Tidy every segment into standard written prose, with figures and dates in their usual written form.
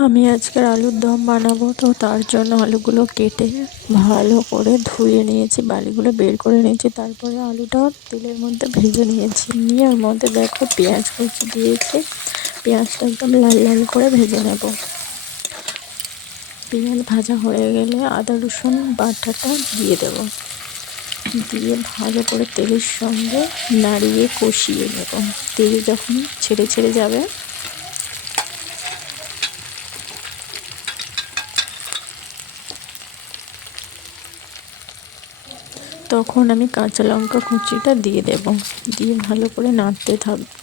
আমি আজকের আলুর দম বানাবো, তো তার জন্য আলুগুলো কেটে ভালো করে ধুয়ে নিয়েছি, বালিগুলো বের করে নিয়েছি। তারপরে আলুটা তেলের মধ্যে ভেজে নিয়েছি, নিয়ে ওর মধ্যে দেখো পেঁয়াজ কুচি দিয়েছি। পেঁয়াজটা একদম লাল লাল করে ভেজে নেব। পেঁয়াজ ভাজা হয়ে গেলে আদা রসুন বাটাটা দিয়ে দেব, দিয়ে ভালো করে তেলের সঙ্গে নাড়িয়ে কষিয়ে নেব। তেল যখন ছেড়ে ছেড়ে যাবে তখন আমি কাঁচা লঙ্কা কুচিটা দিয়ে দেব, দিয়ে ভালো করে নাড়তে থাকবো।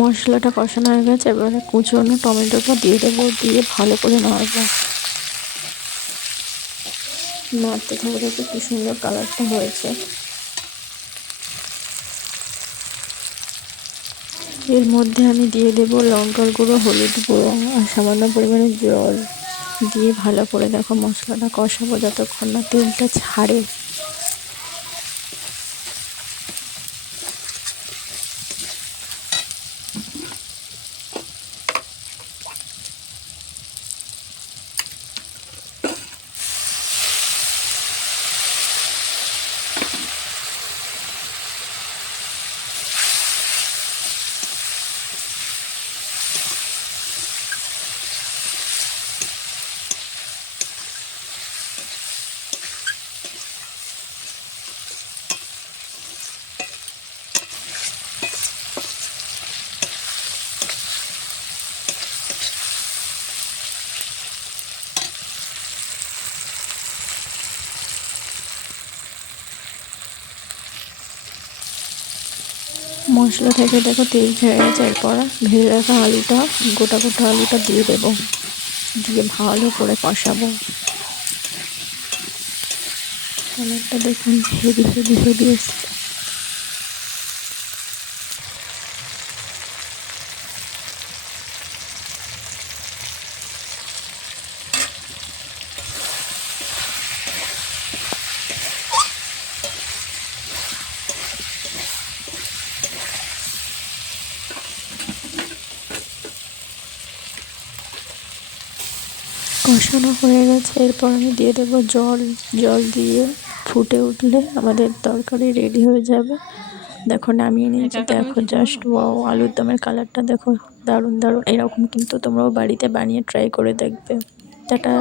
মশলাটা কষানো হয়ে গেছে, এবারে কুচনো টমেটোটা দিয়ে দেবো, দিয়ে ভালো করে নাড়বো। নাড়তে থাকবে, দেখো কি সুন্দর কালারটা হয়েছে। এর মধ্যে আমি দিয়ে দেবো লঙ্কার গুঁড়ো, হলুদ গুঁড়ো আর সামান্য পরিমাণে জল দিয়ে ভালো করে দেখো মশলাটা কষাবো যতক্ষণ না তেলটা ছাড়ে। মশলা থেকে দেখো তেল ছেড়ে গেছে, এরপর ভেজে রাখা আলুটা, গোটা গোটা আলুটা দিয়ে দেবো, দিয়ে ভালো করে কষাবো। কালারটা দেখুন হেভি হেভি হেভি এসছে। কষানো হয়ে গেছে, এরপর আমি দিয়ে দেবো জল। জল দিয়ে ফুটে উঠলে আমাদের তরকারি রেডি হয়ে যাবে। দেখো নামিয়ে নিয়েছি, দেখো জাস্ট ওয়াও, আলুর দমের কালারটা দেখো, দারুণ দারুণ। এরকম কিন্তু তোমরাও বাড়িতে বানিয়ে ট্রাই করে দেখবে। টাটা।